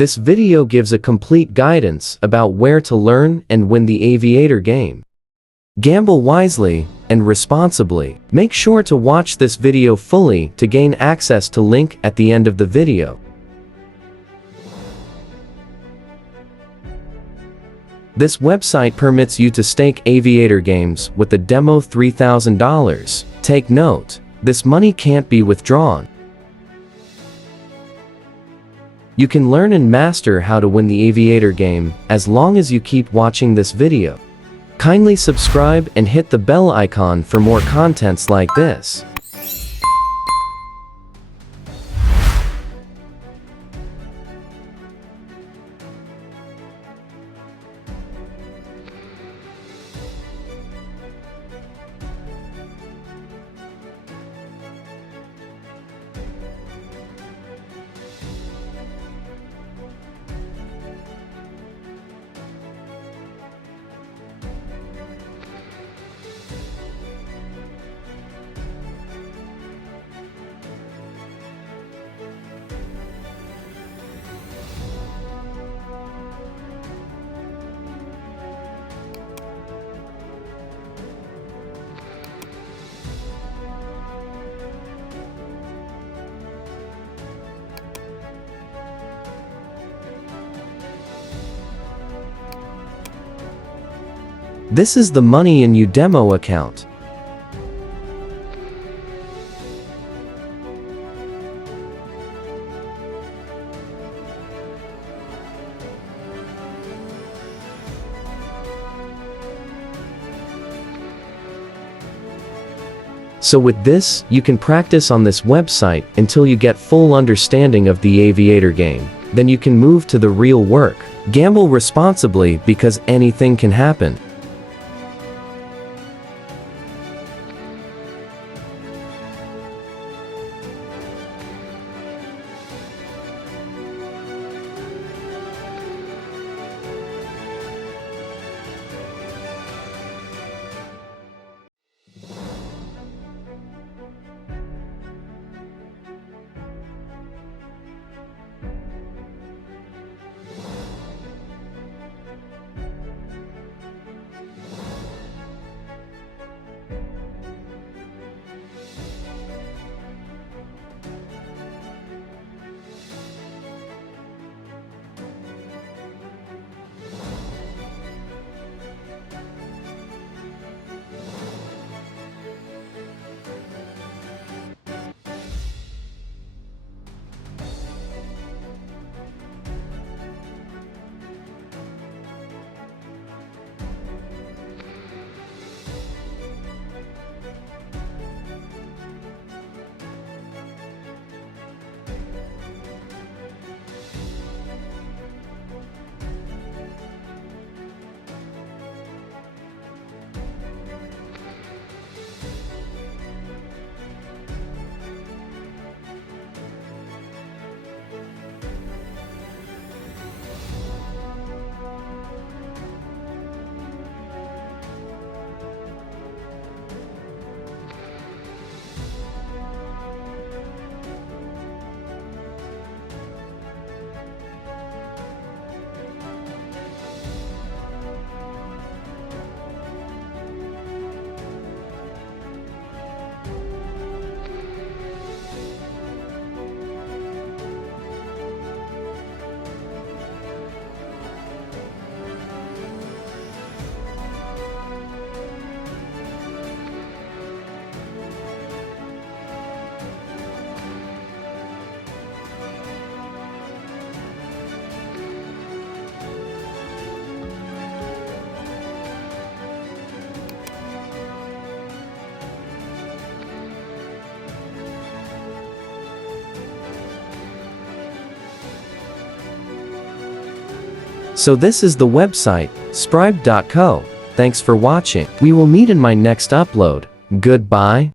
This video gives a complete guidance about where to learn and win the Aviator game. Gamble wisely and responsibly. Make sure to watch this video fully to gain access to link at the end of the video. This website permits you to stake Aviator games with a demo $3,000. Take note, this money can't be withdrawn. You can learn and master how to win the Aviator game as long as you keep watching this video. Kindly subscribe and hit the bell icon for more contents like this. This is the Money in You demo account. So with this, you can practice on this website until you get full understanding of the Aviator game. Then you can move to the real work. Gamble responsibly because anything can happen. So this is the website, spribe.co. Thanks for watching. We will meet in my next upload. Goodbye.